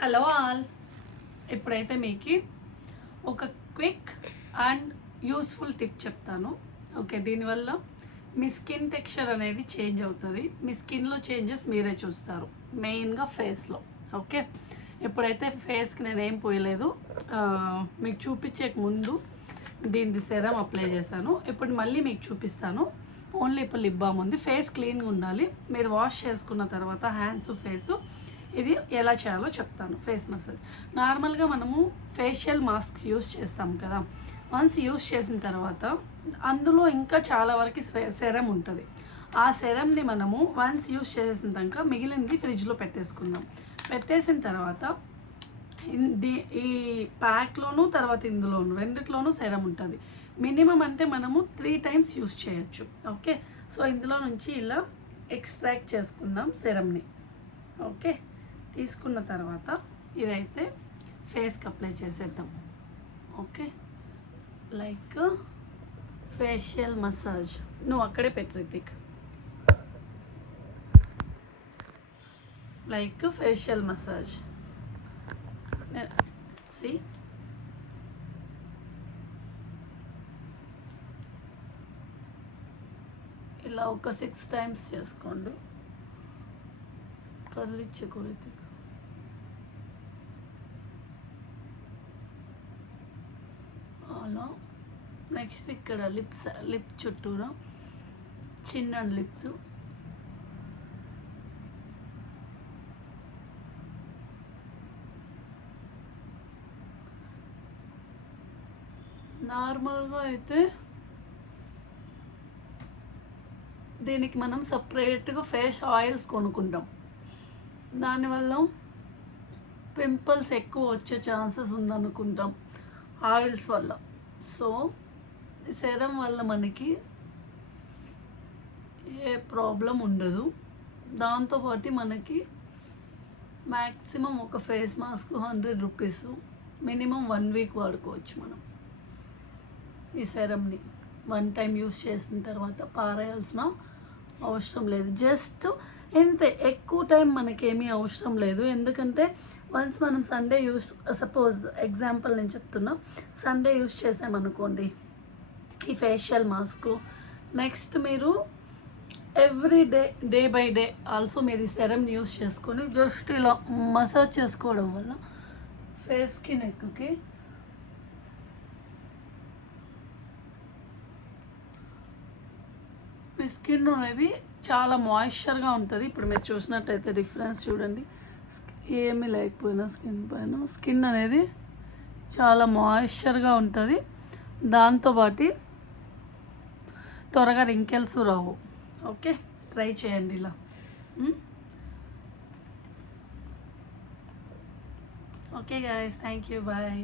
Hello all, ఇప్పుడైతే మీకు ఒక క్విక్ అండ్ యూస్ఫుల్ టిప్ చెప్తాను. ఓకే, దీనివల్ల మీ స్కిన్ టెక్స్చర్ అనేది చేంజ్ అవుతుంది. మీ స్కిన్లో చేంజెస్ మీరే చూస్తారు, మెయిన్గా ఫేస్లో. ఓకే, ఇప్పుడైతే ఫేస్కి నేనేం పోయలేదు, మీకు చూపించే ముందు దీని సెరం అప్లై చేశాను. ఇప్పుడు మళ్ళీ మీకు చూపిస్తాను. ఓన్లీ ఇప్పుడు లిప్ బామ్ ఉంది. ఫేస్ క్లీన్గా ఉండాలి. మీరు వాష్ చేసుకున్న తర్వాత హ్యాండ్స్, ఫేసు ఇది ఎలా చేయాలో చెప్తాను. ఫేస్ మసాజ్ నార్మల్గా మనము ఫేషియల్ మాస్క్ యూస్ చేస్తాం కదా, వన్స్ యూస్ చేసిన తర్వాత అందులో ఇంకా చాలా వరకు సెరం ఉంటుంది. ఆ సెరంని మనము వన్స్ యూస్ చేసిన దాకా మిగిలింది ఫ్రిడ్జ్లో పెట్టేసుకుందాం. పెట్టేసిన తర్వాత ఈ ప్యాక్లోను తర్వాత ఇందులోను రెండిట్లోనూ సెరం ఉంటుంది. మినిమం అంటే మనము 3 times యూస్ చేయొచ్చు. ఓకే, సో ఇందులో నుంచి ఇలా ఎక్స్ట్రాక్ట్ చేసుకుందాం సెరంని. ఓకే, తీసుకున్న తర్వాత ఇదైతే ఫేస్కి అప్లై చేసేద్దాం. Okay, like facial massage. నువ్వు అక్కడే పెట్టు రితిక్. లైక్ ఫేషియల్ మసాజ్ సి ఇలా ఒక 6 times చేసుకోండి. కదిలిచ్చకూడదు. అలా నెక్స్ట్ ఇక్కడ లిప్ చుట్టూరా చిన్న లిప్స్ నార్మల్గా అయితే దీనికి మనం సపరేట్గా ఫేస్ ఆయిల్స్ కొనుక్కుంటాం. దానివల్ల పింపుల్స్ ఎక్కువ వచ్చే ఛాన్సెస్ ఉందనుకుంటాం ఆయిల్స్ వల్ల. సో సెరం వల్ల మనకి ఏ ప్రాబ్లం ఉండదు. దాంతోపాటు మనకి మ్యాక్సిమం ఒక face mask 100 rupees, minimum 1 week వాడుకోవచ్చు మనం ఈ సెరంని. 1 time యూస్ చేసిన తర్వాత పారేయాల్సిన అవసరం లేదు. జస్ట్ ఇంతే, ఎక్కువ టైం మనకేమీ అవసరం లేదు. ఎందుకంటే వన్స్ మనం సండే సపోజ్ ఎగ్జాంపుల్ నేను చెప్తున్నా, సండే యూస్ చేసామనుకోండి ఈ ఫేషియల్ మాస్క్, నెక్స్ట్ మీరు every day by day also మీరు ఈ సెరంని యూస్ చేసుకొని జస్ట్ ఇలా మసాజ్ చేసుకోవడం వల్ల ఫేస్కి, నెక్కి మీ స్కిన్ అనేది చాలా మాయిశ్చర్గా ఉంటుంది. ఇప్పుడు మీరు చూసినట్టయితే డిఫరెన్స్ చూడండి, ఏమీ లేకపోయినా స్కిన్ అనేది చాలా మాయిశ్చర్గా ఉంటుంది. దాంతోపాటు త్వరగా రింకెల్స్ రావు. ఓకే, ట్రై చేయండి ఇలా. Okay guys, thank you, bye.